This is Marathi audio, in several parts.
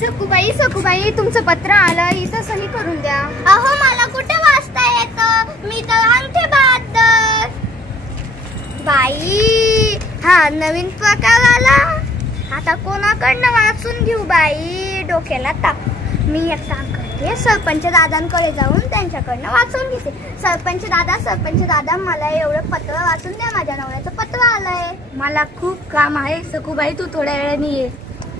सखूबाई तुमचं पत्र आलं, इथं सही करून द्या. अहो मला कुठे वाचता येतं, मी तर अंगठे बहादर. बाई हा नवीन प्रकार आला, आता कोणाकडनं वाचून घेऊ बाई, डोक्याला ताप. मी एक काम करते, सरपंच दादांकडे जाऊन त्यांच्याकडनं वाचून घेते. सरपंच दादा मला एवढं पत्र वाचून द्या, माझ्या नवऱ्याचं पत्र आलंय. मला खूप काम आहे सखूबाई, तू थोड्या वेळाने ये.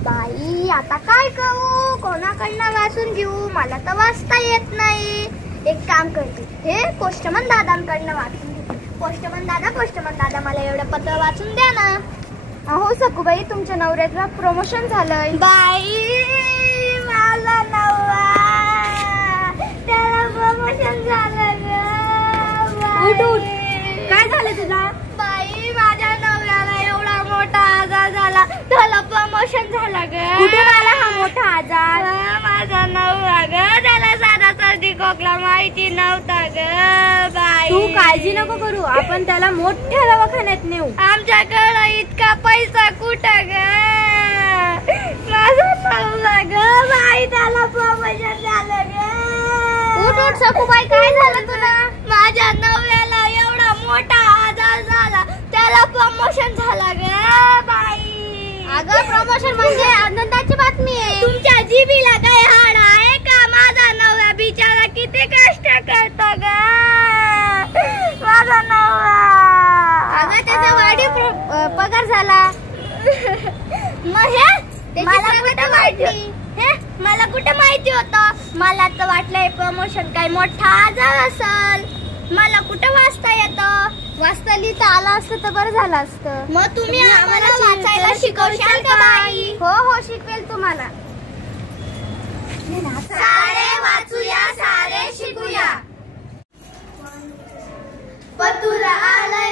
बाई आता काय करू, कोणाकडनं वाचून घेऊ, मला तर वाचता येत नाही. एक काम करते, हे पोस्टमन दादांकडनं वाचून घेते. पोस्टमन दादा मला एवढं पत्र वाचून द्या ना. अहो सखूबाई तुमच्या नवऱ्याचं प्रमोशन झालंय. बाई माझा नवरा, त्याला प्रमोशन झालं ग. उठ काय झालं तुला? बाई माझ्या नवऱ्याला एवढा मोठा आजार झाला, त्याला प्रमोशन झाला ग. कुठून आला हा मोठा आजार? माझा नवरा ग, त्याला साधा सर्दी खोकला माहिती नव्हता ग. बाई तू काळजी नको करू, आपण त्याला मोठ्या दवाखान्यात नेऊ. आमच्याकडे इतका पैसा कुठं ग. माझा नवरा ग, बाई त्याला प्रमोशन झालं ग. उठ सखूबाई काय झालं तुला? माझ्या नवऱ्याला एवढा मोठा आजार झाला, त्याला प्रमोशन झाला ग. बाई अगं प्रमोशन म्हणजे आनंदाची बातमी आहे. तुमच्या जिभीला काय हाड आहे का? माझा नवरा बिचारा किती कष्ट करतो ग. माझा नवरा अगं त्याचा वाढीव पगार झाला. मग हे मला कुठे माहिती होतं. मला तर वाटलंय प्रमोशन काय मोठा आजार असल. मला कुठे वाचता येतं. वाचता लिहिता आला असतं तर बरं झालं असतं. मग तुम्ही आम्हाला वाचायला शिकवशाल का बाई? हो शिकवेल तुम्हाला. सारे वाचूया, सारे शिकूया. पतुर आलंय